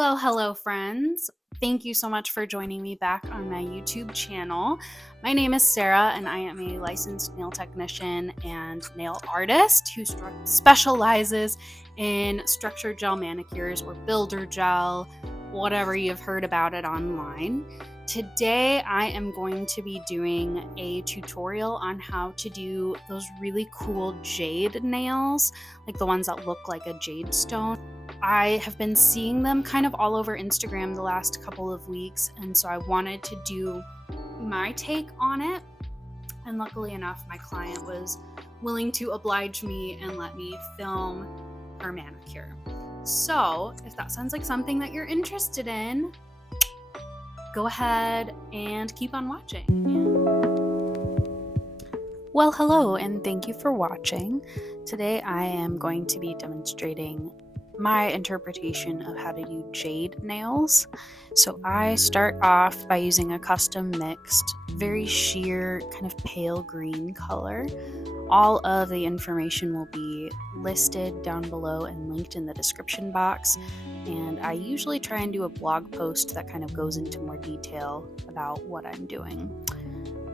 Well, hello, friends. Thank you so much for joining me back on my YouTube channel. My name is Sarah, and I am a licensed nail technician and nail artist who specializes in structured gel manicures or builder gel, whatever you've heard about it online. Today, I am going to be doing a tutorial on how to do those really cool jade nails, like the ones that look like a jade stone. I have been seeing them kind of all over Instagram the last couple of weeks, and so I wanted to do my take on it. And luckily enough, my client was willing to oblige me and let me film her manicure. So, if that sounds like something that you're interested in, go ahead and keep on watching. Well, hello, and thank you for watching. Today I am going to be demonstrating my interpretation of how to do jade nails. So I start off by using a custom mixed, very sheer, kind of pale green color. All of the information will be listed down below and linked in the description box. And I usually try and do a blog post that kind of goes into more detail about what I'm doing.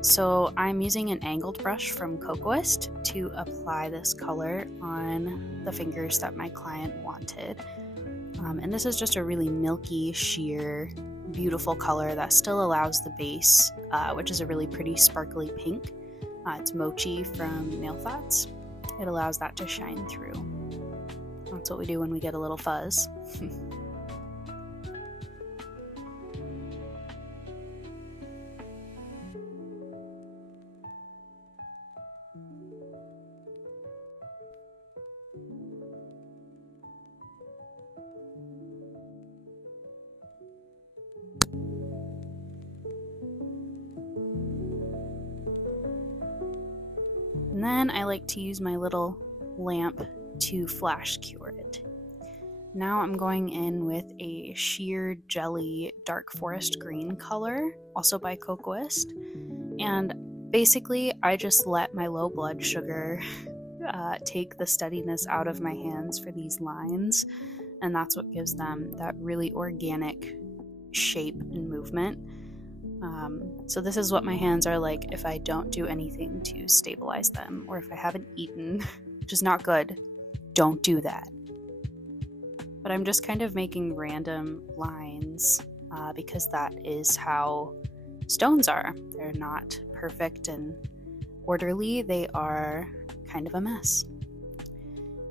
So I'm using an angled brush from Kokoist to apply this color on the fingers that my client wanted. And this is just a really milky, sheer, beautiful color that still allows the base, which is a really pretty sparkly pink. It's Mochi from Nail Thoughts. It allows that to shine through. That's what we do when we get a little fuzz. And then I like to use my little lamp to flash cure it. Now I'm going in with a sheer jelly dark forest green color, also by Kokoist. And basically I just let my low blood sugar take the steadiness out of my hands for these lines. And that's what gives them that really organic shape and movement. So this is what my hands are like if I don't do anything to stabilize them, or if I haven't eaten, which is not good. Don't do that. But I'm just kind of making random lines because that is how stones are. They're not perfect and orderly. They are kind of a mess.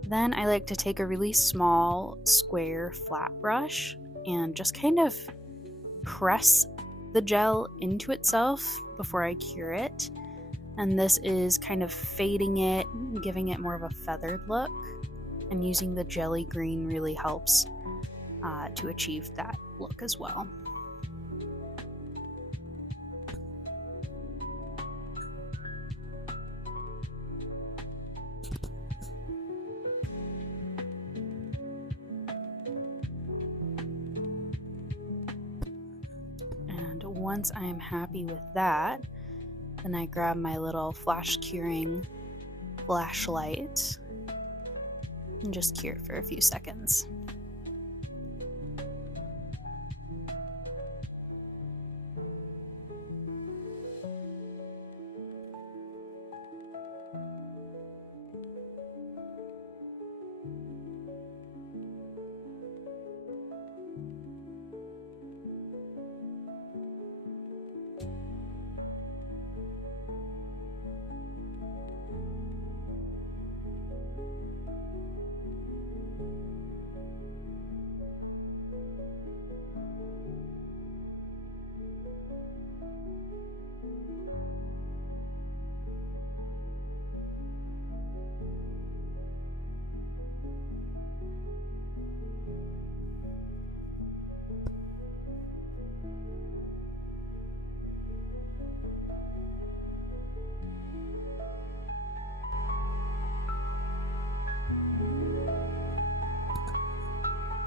Then I like to take a really small square flat brush and just kind of press the gel into itself before I cure it. And this is kind of fading it, giving it more of a feathered look. And using the jelly green really helps to achieve that look as well. Once I am happy with that, then I grab my little flash curing flashlight and just cure it for a few seconds.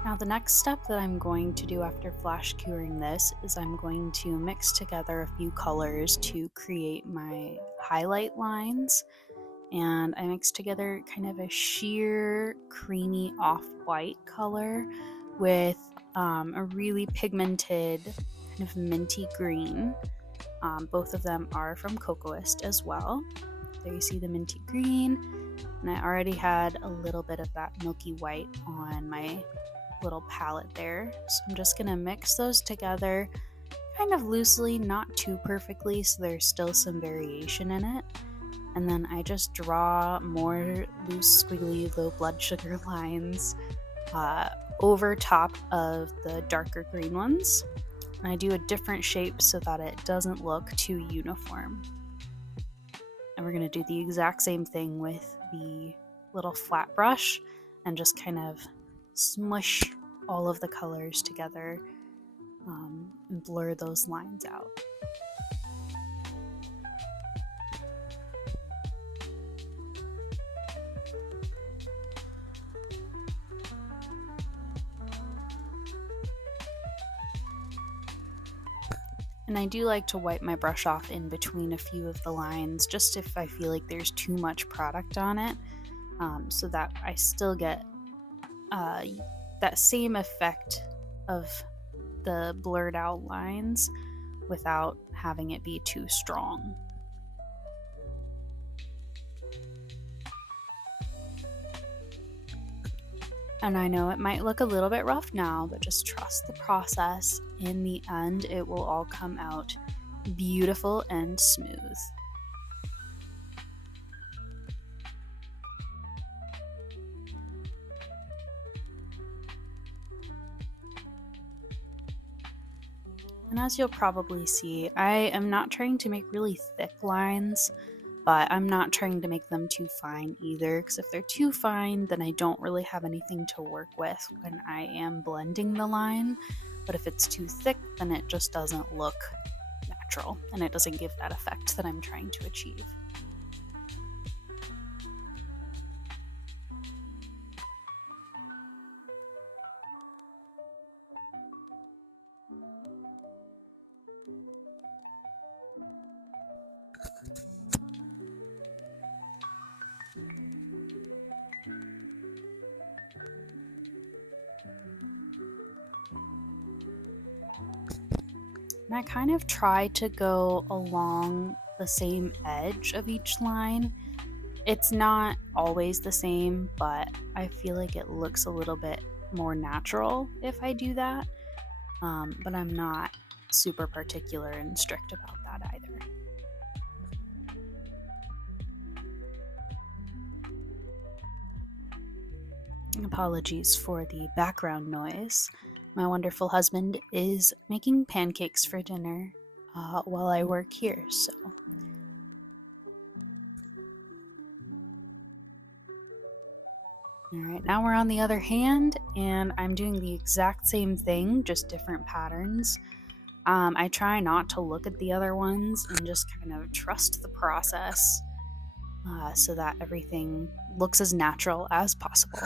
Now the next step that I'm going to do after flash curing this is I'm going to mix together a few colors to create my highlight lines. And I mixed together kind of a sheer creamy off-white color with a really pigmented kind of minty green. Both of them are from Kokoist as well. There you see the minty green, and I already had a little bit of that milky white on my little palette there. So I'm just gonna mix those together kind of loosely, not too perfectly, so there's still some variation in it. And then I just draw more loose, squiggly, low blood sugar lines over top of the darker green ones. And I do a different shape so that it doesn't look too uniform. And we're going to do the exact same thing with the little flat brush and just kind of smush all of the colors together and blur those lines out. And I do like to wipe my brush off in between a few of the lines, just if I feel like there's too much product on it, so that I still get that same effect of the blurred out lines without having it be too strong. And I know it might look a little bit rough now, but just trust the process. In the end, it will all come out beautiful and smooth. And as you'll probably see, I am not trying to make really thick lines, but I'm not trying to make them too fine either, because if they're too fine, then I don't really have anything to work with when I am blending the line. But if it's too thick, then it just doesn't look natural, and it doesn't give that effect that I'm trying to achieve. And I kind of try to go along the same edge of each line. It's not always the same, but I feel like it looks a little bit more natural if I do that. But I'm not super particular and strict about that either. Apologies for the background noise. My wonderful husband is making pancakes for dinner while I work here, so. Alright, now we're on the other hand, and I'm doing the exact same thing, just different patterns. I try not to look at the other ones and just kind of trust the process so that everything looks as natural as possible.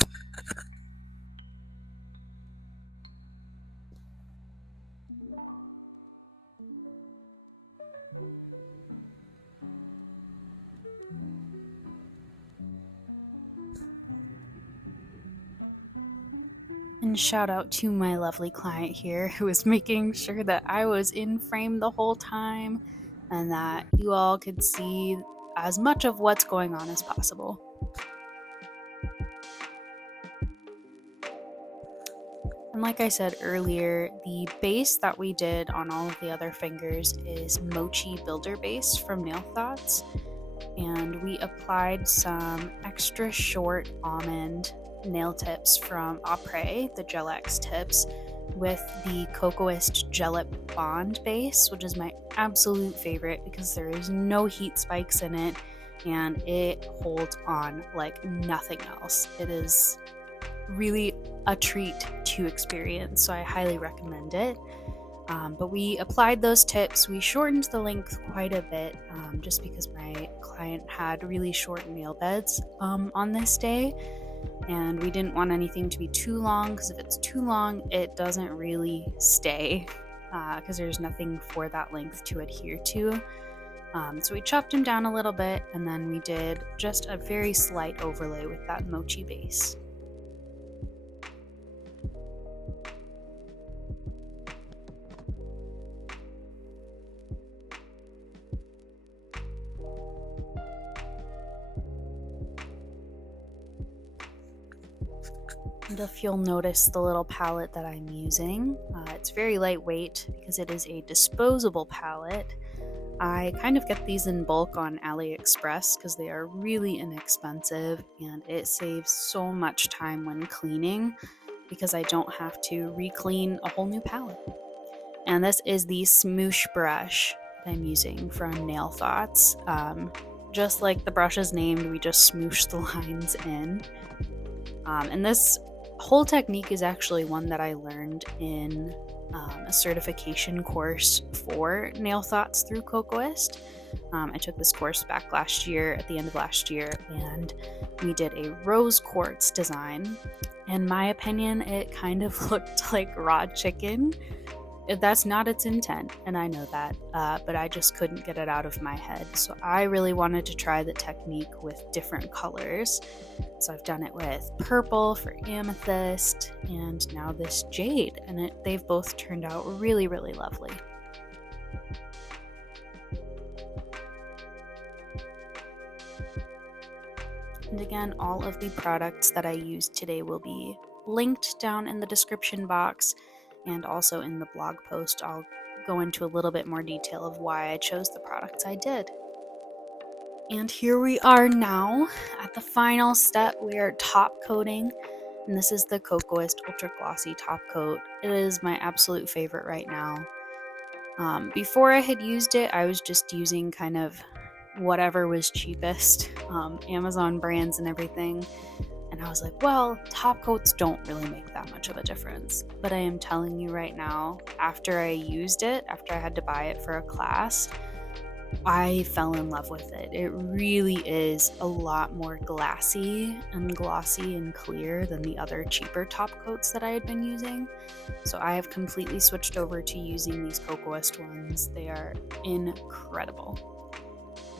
And shout out to my lovely client here who is making sure that I was in frame the whole time and that you all could see as much of what's going on as possible. And like I said earlier, the base that we did on all of the other fingers is Mochi Builder Base from Nail Thoughts. And we applied some extra short almond nail tips from Après, the Gel X tips, with the Kokoist Gelip Bond base, which is my absolute favorite because there is no heat spikes in it and it holds on like nothing else. It is really a treat to experience, so I highly recommend it. But we applied those tips. We shortened the length quite a bit just because my client had really short nail beds on this day. And we didn't want anything to be too long, because if it's too long, it doesn't really stay because there's nothing for that length to adhere to. So we chopped him down a little bit, and then we did just a very slight overlay with that mochi base. And if you'll notice the little palette that I'm using, it's very lightweight because it is a disposable palette. I kind of get these in bulk on AliExpress because they are really inexpensive and it saves so much time when cleaning because I don't have to re-clean a whole new palette. And this is the smoosh brush that I'm using from Nail Thoughts. Just like the brush is named, we just smoosh the lines in. And this whole technique is actually one that I learned in a certification course for Nail Thoughts through Kokoist. I took this course back last year, at the end of last year, and we did a rose quartz design. In my opinion, it kind of looked like raw chicken. That's not its intent, and I know that, but I just couldn't get it out of my head. So I really wanted to try the technique with different colors. So I've done it with purple for amethyst, and now this jade, and they've both turned out really, really lovely. And again, all of the products that I used today will be linked down in the description box. And also in the blog post, I'll go into a little bit more detail of why I chose the products I did. And here we are now at the final step. We are top coating, and this is the Kokoist Ultra Glossy Top Coat. It is my absolute favorite right now. Before I had used it, I was just using kind of whatever was cheapest, Amazon brands and everything. And I was like, well, top coats don't really make that much of a difference. But I am telling you right now, after I used it, after I had to buy it for a class, I fell in love with it. It really is a lot more glassy and glossy and clear than the other cheaper top coats that I had been using. So I have completely switched over to using these Kokoist ones. They are incredible.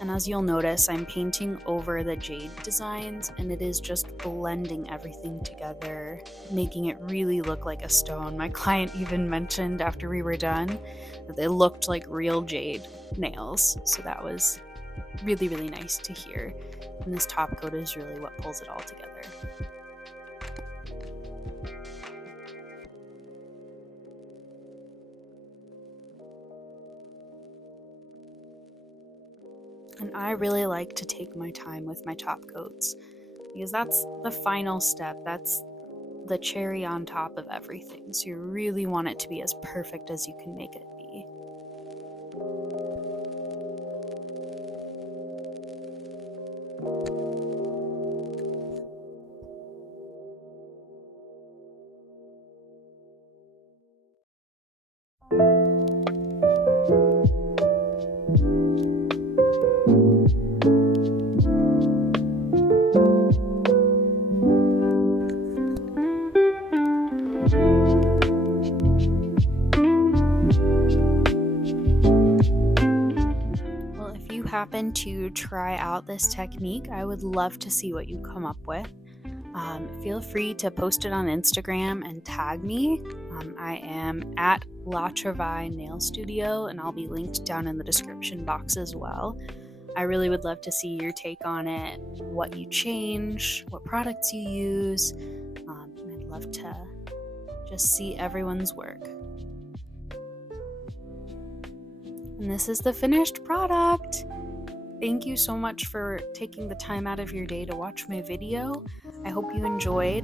And as you'll notice, I'm painting over the jade designs, and it is just blending everything together, making it really look like a stone. My client even mentioned after we were done that they looked like real jade nails. So that was really, really nice to hear. And this top coat is really what pulls it all together. And I really like to take my time with my top coats because that's the final step. That's the cherry on top of everything. So you really want it to be as perfect as you can make it be. Happen to try out this technique, I would love to see what you come up with. Feel free to post it on Instagram and tag me. I am at La Travaille Nail Studio, and I'll be linked down in the description box as well. I really would love to see your take on it, what you change, what products you use, and I'd love to just see everyone's work. And this is the finished product. Thank you so much for taking the time out of your day to watch my video. I hope you enjoyed.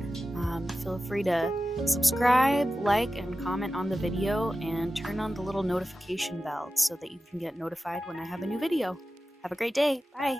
Feel free to subscribe, like, and comment on the video, and turn on the little notification bell so that you can get notified when I have a new video. Have a great day. Bye.